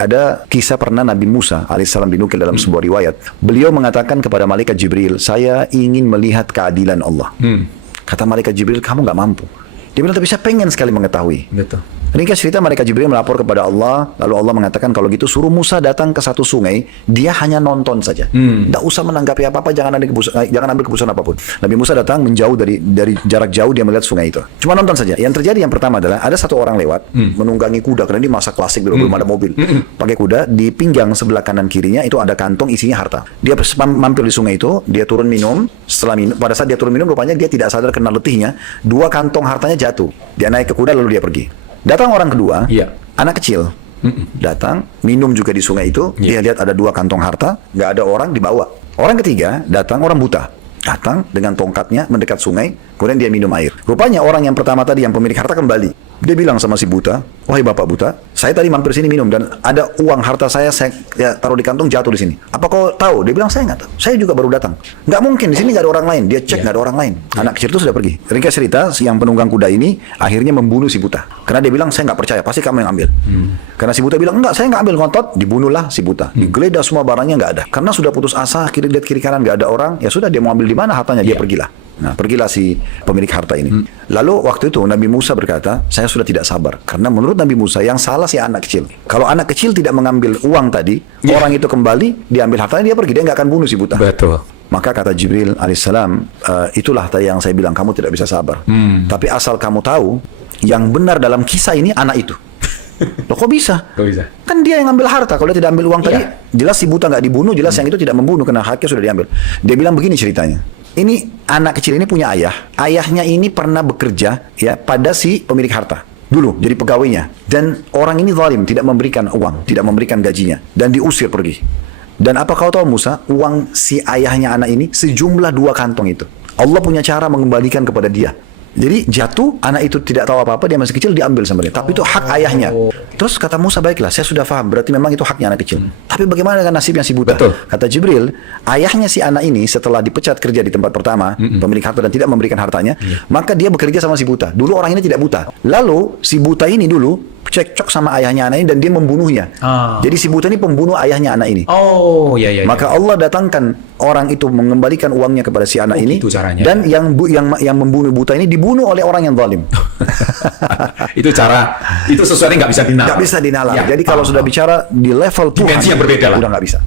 Ada kisah pernah Nabi Musa alaihissalam dinukil dalam sebuah riwayat. Beliau mengatakan kepada malaikat Jibril, saya ingin melihat keadilan Allah. Kata malaikat Jibril, kamu nggak mampu. Dia bilang, tapi saya pengen sekali mengetahui. Betul. Ringkas cerita, malaikat Jibril melapor kepada Allah, lalu Allah mengatakan, kalau gitu suruh Musa datang ke satu sungai, dia hanya nonton saja. Tidak usah menanggapi apa-apa, jangan ambil keputusan apapun. Nabi Musa datang menjauh dari jarak jauh, dia melihat sungai itu. Cuma nonton saja. Yang terjadi yang pertama adalah, ada satu orang lewat, menunggangi kuda, karena ini masa klasik dulu, belum ada mobil. Pakai kuda, di pinggang sebelah kanan kirinya, itu ada kantong isinya harta. Dia mampir di sungai itu, dia turun minum, pada saat dia turun minum, rupanya dia tidak sadar kena letihnya, 2 kantong hartanya jatuh. Dia naik ke kuda, lalu dia pergi. Datang orang kedua, anak kecil, datang, minum juga di sungai itu, dia lihat ada 2 kantong harta, nggak ada orang, dibawa. Orang ketiga, datang orang buta, datang dengan tongkatnya mendekat sungai, kemudian dia minum air. Rupanya orang yang pertama tadi, yang pemilik harta kembali. Dia bilang sama si buta, wahai bapak buta, saya tadi mampir sini minum dan ada uang harta saya taruh di kantong, jatuh di sini. Apa kau tahu? Dia bilang, saya nggak tahu. Saya juga baru datang. Nggak mungkin, di sini nggak ada orang lain. Dia cek nggak ada orang lain. Anak kecil itu sudah pergi. Ringkas cerita, yang penunggang kuda ini akhirnya membunuh si buta. Karena dia bilang, saya nggak percaya, pasti kamu yang ambil. Karena si buta bilang, enggak, saya nggak ambil, ngotot. Dibunuhlah si buta. Digeledah semua barangnya, nggak ada. Karena sudah putus asa, lihat kiri kanan nggak ada orang, ya sudah, dia mau ambil di mana hartanya, dia pergilah. Nah, pergilah si pemilik harta ini. Lalu waktu itu Nabi Musa berkata, saya sudah tidak sabar. Karena menurut Nabi Musa, yang salah si anak kecil. Kalau anak kecil tidak mengambil uang tadi, orang itu kembali, diambil hartanya, dia pergi. Dia nggak akan bunuh si buta. Betul. Maka kata Jibril alaihissalam, itulah tadi yang saya bilang, kamu tidak bisa sabar. Tapi asal kamu tahu, yang benar dalam kisah ini anak itu. Loh, kok bisa? Kok bisa? Kan dia yang ambil harta. Kalau dia tidak ambil uang tadi, jelas si buta nggak dibunuh, jelas yang itu tidak membunuh karena haknya sudah diambil. Dia bilang begini ceritanya. Ini anak kecil ini punya ayah. Ayahnya ini pernah bekerja ya pada si pemilik harta. Dulu jadi pegawainya. Dan orang ini zalim, tidak memberikan uang, tidak memberikan gajinya, dan diusir pergi. Dan apa kau tahu Musa? Uang si ayahnya anak ini sejumlah 2 kantong itu. Allah punya cara mengembalikan kepada dia. Jadi jatuh, anak itu tidak tahu apa-apa, dia masih kecil, diambil sama dia. Tapi itu hak ayahnya. Terus kata Musa, baiklah, saya sudah paham, berarti memang itu haknya anak kecil. Tapi bagaimana dengan nasibnya si buta? Betul. Kata Jibril, ayahnya si anak ini setelah dipecat kerja di tempat pertama, pemilik harta dan tidak memberikan hartanya, maka dia bekerja sama si buta. Dulu orang ini tidak buta. Lalu si buta ini dulu cekcok sama ayahnya anak ini dan dia membunuhnya. Jadi si buta ini pembunuh ayahnya anak ini. Oh, iya. Maka Allah datangkan orang itu mengembalikan uangnya kepada si anak ini. Itu caranya. Dan yang membunuh buta ini dibunuh oleh orang yang zalim. Itu sesuatu yang nggak bisa dinalar. Nggak bisa dinalar. Ya, jadi kalau sudah bicara di level Tuhan, dimensi yang berbeda lah. udah nggak bisa.